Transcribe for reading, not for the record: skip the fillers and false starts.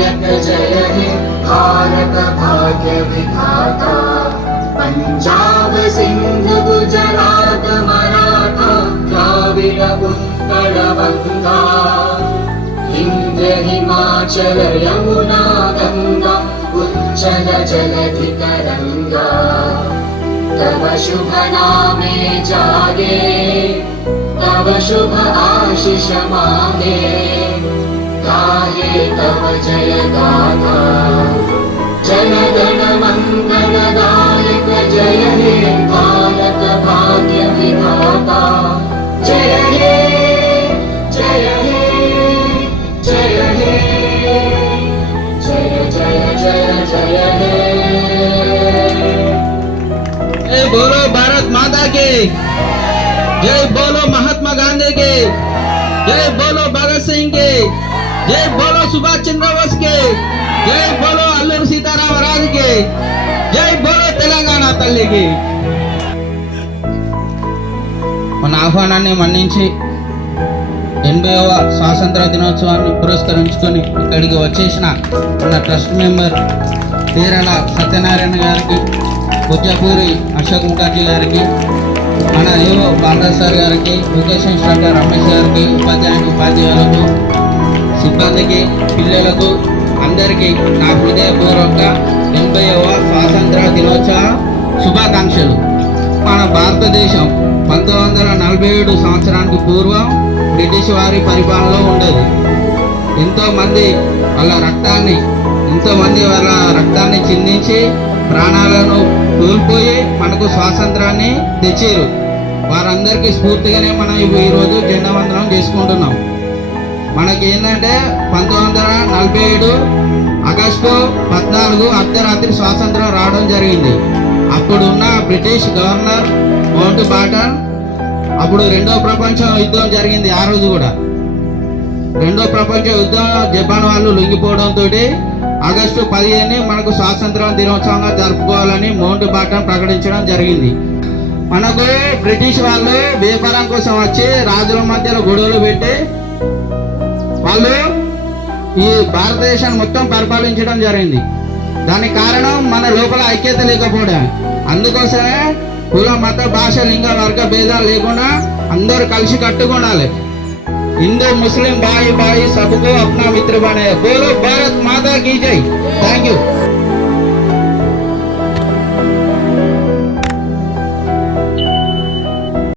नायक जय हे भारत भाग्य विधाता। पंजाब सिंध गुजरात मराठा द्राविड उत्कल बंगा, हिंद हिमाचल यमुना गंगा उच्चल जलधि तरंगा। तव शुभ नामे जागे, तव शुभ आशीष मांगे, गाहे तव जय गाथा। जन गण मंगलदायक जय हे भारत भाग्य विधाता। जय हे जय हे जय हे जय जय जय जय हे। जय बोलो भारत माता के, जय बोलो महात्मा गांधी के, जय बोलो भगत सिंह के, जय बोलो सुभाष चंद्र बोस के, जय बोलो अल्लूरी सीताराम राजु के, जय बोलो తెలంగాణ తల్లికి। మన ఆహ్వానాన్ని మన్నించి 80వ స్వాతంత్ర దినోత్సవాన్ని పురస్కరించుకొని ఇక్కడికి వచ్చేసిన మన ట్రస్ట్ మెంబర్ తీరల సత్యనారాయణ గారికి, పూజాపూరి అశోక్ ముఖర్జీ గారికి, మన ఏవో బాలరాజ్ సార్ గారికి, ఎడ్యుకేషన్ ఇన్స్ట్రక్టర్ రమేష్ గారికి, ఉపాధ్యాయులకు, సిబ్బందికి, పిల్లలకు అందరికీ నా హృదయపూర్వక 80వ స్వాతంత్ర దినోత్సవ శుభాకాంక్షలు। మన భారతదేశం 1947 సంవత్సరానికి పూర్వం బ్రిటిష్ వారి పరిపాలనలో ఉండేది। ఎంతోమంది వాళ్ళ రక్తాన్ని చిందించి ప్రాణాలను కోల్పోయి మనకు స్వాతంత్రాన్ని తెచ్చారు। వారందరికీ స్ఫూర్తిగానే మనం ఈరోజు జెండా వందనం చేసుకుంటున్నాం। మనకి ఏంటంటే 1947 ఆగస్టు 14 అర్ధరాత్రి స్వాతంత్రం రావడం జరిగింది। అప్పుడున్న బ్రిటిష్ గవర్నర్ మౌంట్ బాటన్, అప్పుడు రెండో ప్రపంచ యుద్ధం జరిగింది। ఆ రోజు కూడా రెండో ప్రపంచ యుద్ధం జపాన్ వాళ్ళు లొంగిపోవడంతో ఆగస్టు 15 మనకు స్వాతంత్ర దినోత్సవంగా జరుపుకోవాలని మౌంట్ బాటన్ ప్రకటించడం జరిగింది। మనకు బ్రిటిష్ వాళ్ళు వ్యాపారం కోసం వచ్చి రాజుల మధ్యలో గొడవలు పెట్టి వాళ్ళు ఈ భారతదేశాన్ని మొత్తం పరిపాలించడం జరిగింది। దానికి కారణం మన లోపల ఐక్యత లేకపోవడం। అందుకోసమే కుల మత భాష లింగ వర్గ భేదాలు లేకుండా అందరూ కలిసి కట్టుకోవాలి। हिंदू मुस्लिम भाई भाई सबको अपना मित्र बनाए। बोलो भारत माता की जय। Thank you.